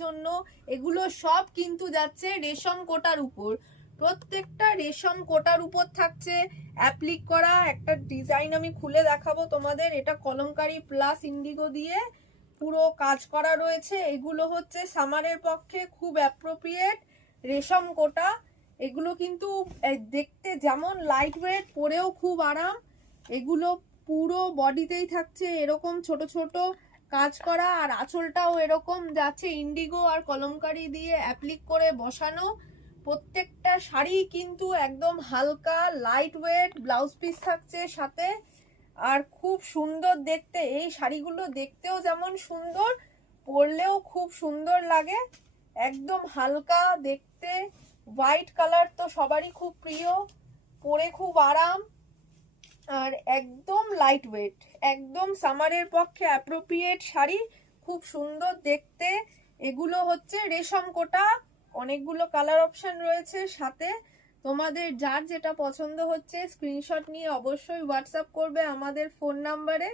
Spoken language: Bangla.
জন্য এগুলো সব কিন্তু যাচ্ছে রেশম কোটার উপর। প্রত্যেকটা রেশম কোটার উপর থাকছে অ্যাপ্লিক করা একটা ডিজাইন। আমি খুলে দেখাবো তোমাদের। এটা কলমকারি প্লাস ইন্ডিগো দিয়ে পুরো কাজ করা রয়েছে। এগুলো হচ্ছে সামারের পক্ষে খুব অ্যাপ্রোপ্রিয়েট রেশম কোটা। এগুলো কিন্তু দেখতে যেমন লাইট ওয়েট, পরেও খুব আরাম। এগুলো পুরো বডিতেই থাকছে এরকম ছোট ছোট কাজ করা, আর আঁচলটাও এরকম যাচ্ছে ইন্ডিগো আর কলমকারি দিয়ে অ্যাপ্লিক করে বসানো। প্রত্যেকটা শাড়ি কিন্তু একদম হালকা লাইট ওয়েট, ব্লাউজ পিস থাকছে সাথে, আর খুব সুন্দর দেখতে। এই শাড়িগুলো দেখতেও যেমন সুন্দর, পরলেও খুব সুন্দর লাগে। একদম হালকা দেখতে, হোয়াইট কালার তো সবারই খুব প্রিয়, পরে খুব আরাম, আর একদম লাইট ওয়েট, একদম সামারের পক্ষে অ্যাপ্রোপ্রিয়েট শাড়ি, খুব সুন্দর দেখতে। এগুলো হচ্ছে রেশম কোটা, অনেকগুলো কালার অপশন রয়েছে সাথে। তোমাদের যার যেটা পছন্দ হচ্ছে স্ক্রিনশট নিয়ে অবশ্যই হোয়াটসঅ্যাপ করবে আমাদের ফোন নাম্বারে।